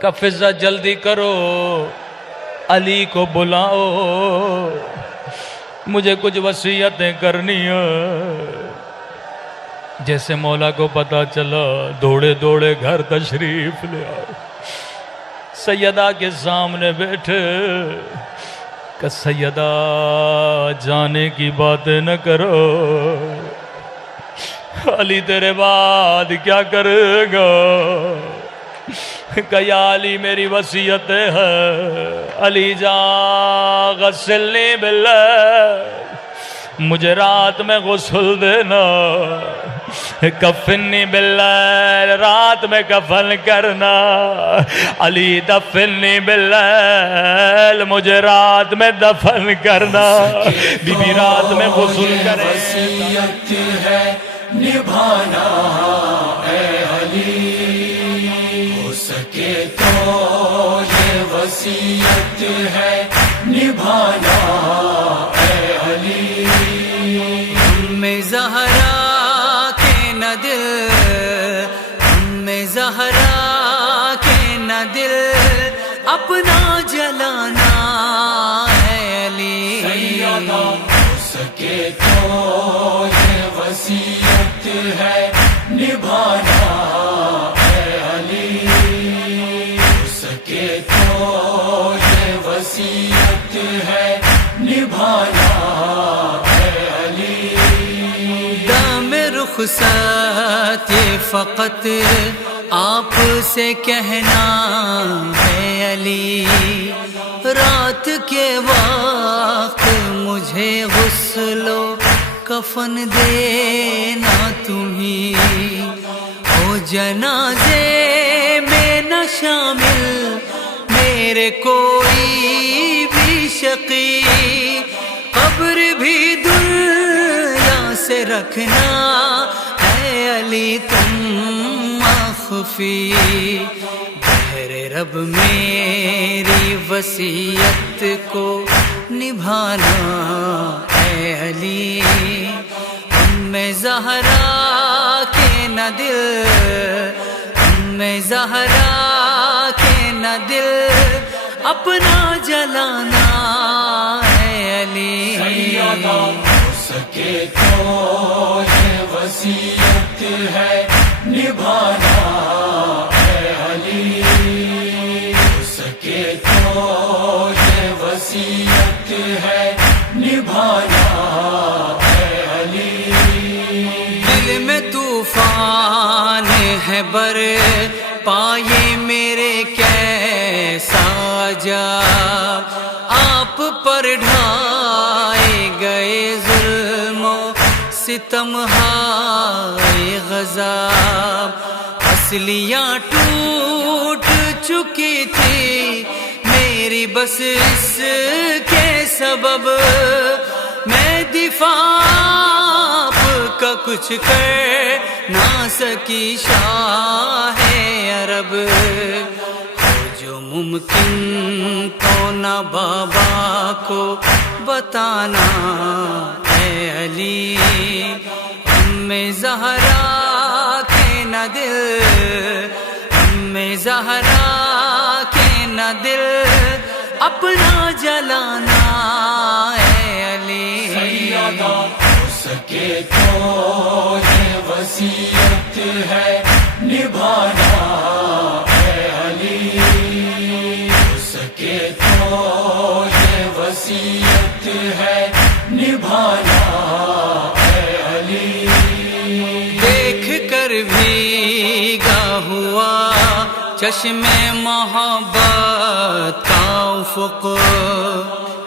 کہ فضا جلدی کرو علی کو بلاؤ، مجھے کچھ وصیتیں کرنی ہیں۔ جیسے مولا کو پتا چلا دوڑے دوڑے گھر تشریف لے آئے، سیدہ کے سامنے بیٹھے کہ سیدہ جانے کی باتیں نہ کرو، علی تیرے بعد کیا کرے گا؟ کہ یا علی میری وصیت ہے، علی جا غسلنی باللیل، مجھے رات میں غسل دینا، کفنی باللیل، رات میں کفن کرنا، علی دفنی باللیل، مجھے رات میں دفن کرنا، بی بی رات میں غسل کرے۔ وصیت ہے نبھانا اے علی، ہو سکے تو یہ وصیت ہے نبھانا اے علی۔ میں زہرا کے نہ دل، میں زہرا کے نہ دل اپنا جلانا ہے علی۔ ہو سکے تو یہ وصیت ہے نبھانا اے علی، ہو سکے تو یہ وصیت ہے نبھانا اے علی۔ دم رخصت یہ فقط آپ سے کہنا ہے علی، رات کے وقت مجھے غسل و کفن دینا تمہیں، ہو جنازے میں نہ شامل میرے کوئی بھی شقی، قبر بھی دنیا سے رکھنا اے علی تم مخفی، بہر رب میری وصیت کو نبھانا اے علی۔ میں زہرا کے نہ دل، میں زہرا کے نہ دل اپنا جلانا ہے علی۔ ہو سکے تو یہ وصیت ہے نبھانا اے علی، ہو سکے تو یہ وصیت ہے نبھانا اے علی۔ دل میں طوفان ہے بر پائے میرے کیسا جا، آپ پر ڈھائے گئے ظلم و ستم ہائے غضب، اصلیاں ٹوٹ چکی تھی میری بس اس کے سبب، میں دفاع آپ کا کچھ کر نہ سکی شاہ عرب، جو ممکن تو نہ بابا کو بتانا اے علی، میں زہرا کے نہ دل، میں زہرا کے نہ دل اپنا جلانا اے علی۔ ہو سکے تو یہ وصیت ہے نبھانا اے علی، ہو سکے تو یہ وصیت ہے نبھانا اے علی۔ دیکھ کر بھیگا ہوا چشم محبت کا افق،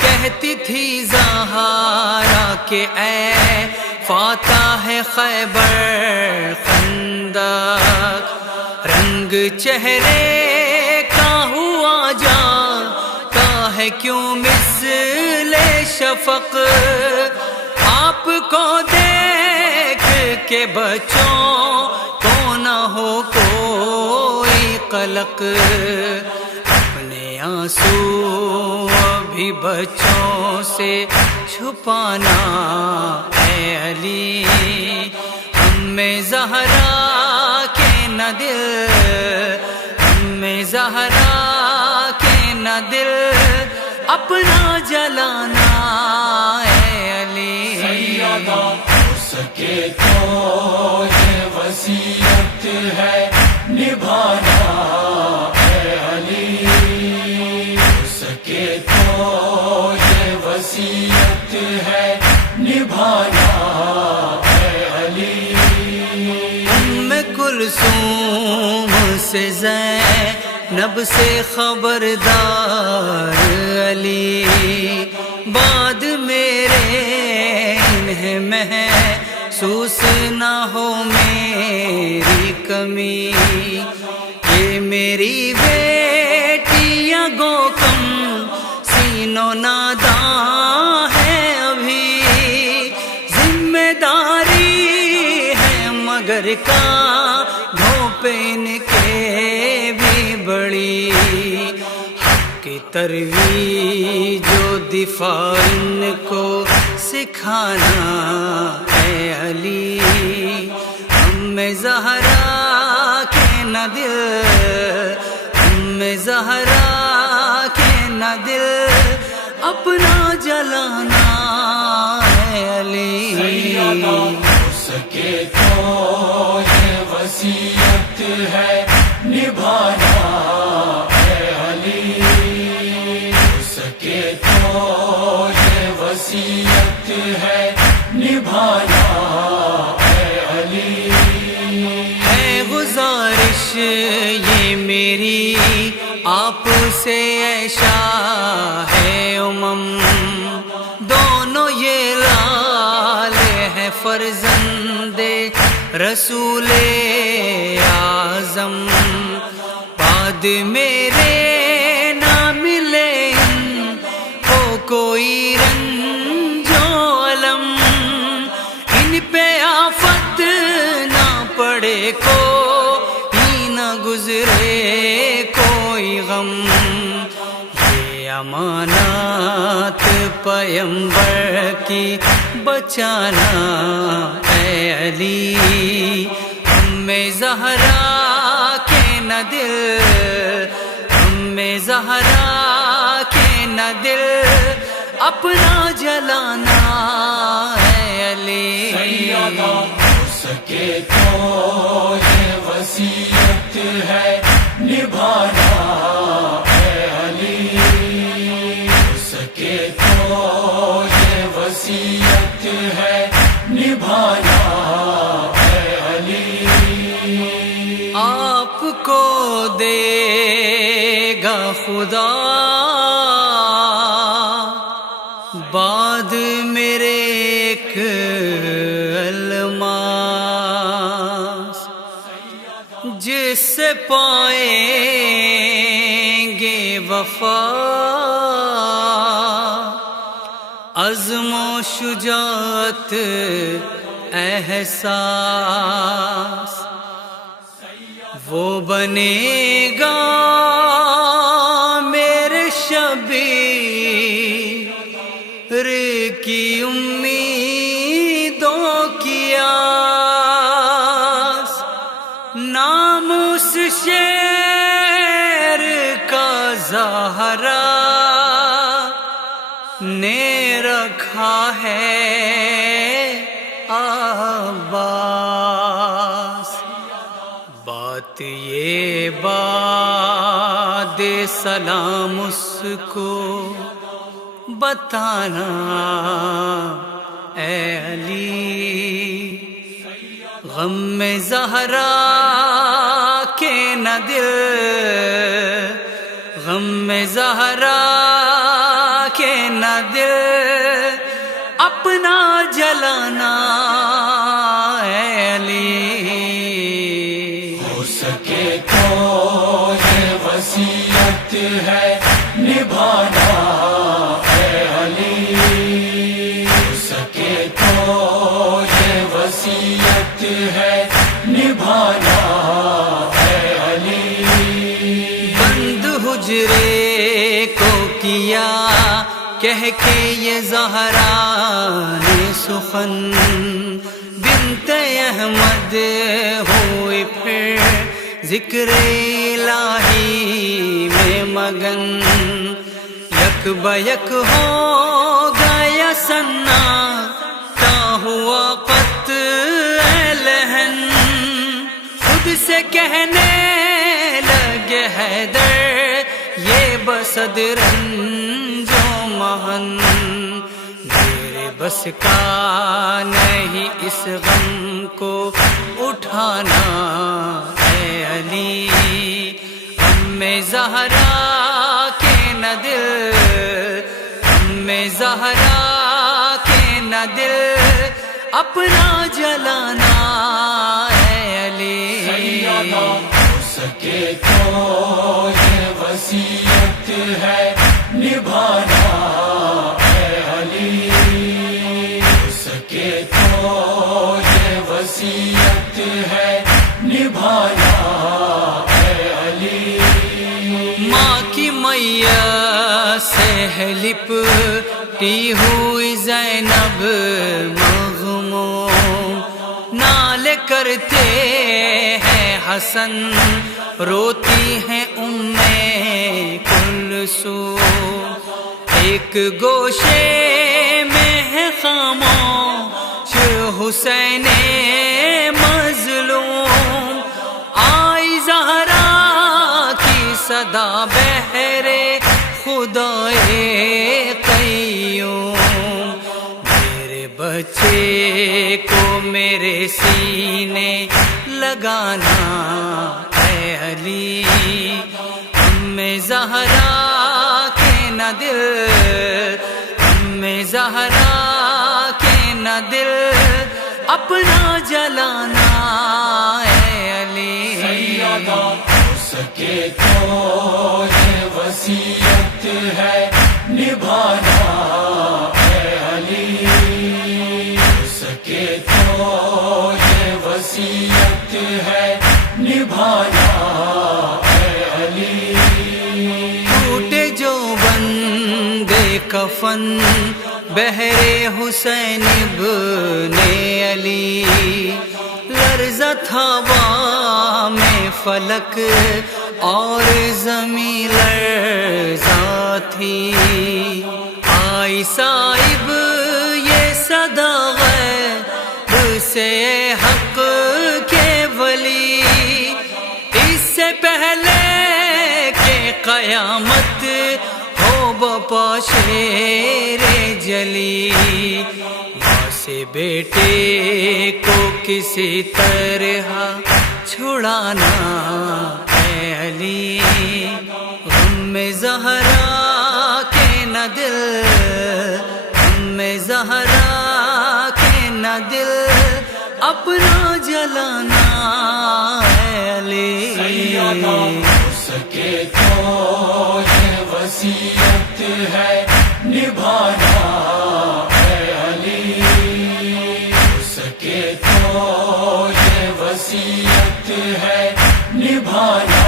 کہتی تھی زہرا کہ اے فاتح خیبر خندق، رنگ چہرے کا ہوا جاتا ہے کیوں مثل شفق، آپ کو دیکھ کے بچوں کو نہ ہو کوئی قلق، اپنے آنسو ابھی بچوں سے چھپانا اے علی، میں زہرا کے نہ دل، میں زہرا اپنا جلانا اے علی سیدہ ہو سکے تو یہ وصیت ہے نبھانا اے علی، ہو سکے تو یہ وصیت ہے نبھانا اے علی۔ ام کلثوم سے زینب سے خبردار علی، بعد میرے انہیں محسوس نہ ہو میری کمی، یہ میری بیٹیاں گو کم سینوں ناداں ہے، ابھی ذمہ داری ہے مگر کاندھوں پہ ان کے بھی بڑی، حق کی ترویج و دفاع ان کو سکھانا اے علی، ہم زہرا کے نہ دل، ہم زہرا کے نہ دل اپنا جلانا اے علی۔ سیدہ ہو سکے تو یہ وصیت ہے نبھانا اے علی، ہو سکے تو یہ وصیت ہے نبھانا اے علی۔ ہے گزارش یہ میری آپ سے اے شاہ دونوں یہ لال ہے فرزند رسول اعظم، بعد میرے نہ ملے ان کو کوئی رنج و علم، ان پہ آفت نہ پڑے کوئی نہ گزرے کوئی غم، یہ امانات پیمبر کی بچانا اے علی، ہم زہرا کے نہ دل، ہم زہرا کے نہ دل اپنا جلانا اے علی۔ سیدہ ہو سکے تو یہ وصیت ہے نبھانا اے علی، ہو سکے تو یہ وصیت ہے نبھانا اے علی۔ آپ کو دے گا خدا بعد میرے ایک الماس، جس سے پائیں گے وفا عزم و شجاعت احساس، وہ بنے گا میرے شبیر کی امیدوں کی آس، نام اس شیر کا زہرا نے رکھا ہے عباس، بات یہ باد سلام اس کو بتانا اے علی، غم زہرا کے نہ دل، غم زہرا کے نہ دل اپنا جلانا اے علی۔ ہو سکے تو یہ وصیت ہے نبھانا اے علی، ہو سکے تو یہ وصیت ہے نبھانا اے علی۔ بند حجرے کو کیا کہہ کے یہ زہرا نے سخن، بنت احمد ہوئی پھر ذکر الہی میں مگن، یک یک بیک ہو گیا سنا تا ہوا قطع لہن خود سے کہنے لگے حیدر یہ بصد رنج و محن میرے بس کا نہیں اس غم کو اٹھانا اے علی ام زہرا کے نہ دل ام زہرا کے نہ دل اپنا جلانا اے علی ہو سکے تو یہ وصیت ہے نبھانا اے علی ہو سکے تو یہ وصیت ہے نبھانا اے علی ماں کی میاں سے ہے لپٹی ہوئی زینب مغموم نالے کرتے ہیں حسن روتی ہیں ام کلثوم ایک گوشے میں ہے خاموش حسین مظلوم آئی زہرا کی صدا بہرے خدائے قیوم میرے بچے کو میرے سینے لگانا اے علی ام زہرا کے نہ دل ام زہرا کے نہ دل اپنا جلانا اے علی ہو سکے تو یہ وصیت ہے نبھانا اے علی ہو سکے تو یہ وصیت ہے نبھانا اے علی ٹوٹے جو بندے کفن بہرے حسین ابن علی لرزہ تھا ہوا میں فلک اور زمین لرزہ تھی آئی صاحب یہ صدا غیب سے حق کے ولی اس سے پہلے کہ قیامت ہو بپا شیر جلی ماں سے بیٹے کو کسی طرح چھڑانا اے علی غم زہرا کے نہ دل غم زہرا کے نہ دل اپنا جلانا اے علی ہو سکے تو یہ وصیت ہے نبھانا اے علی ہو سکے تو یہ وصیت ہے نبھانا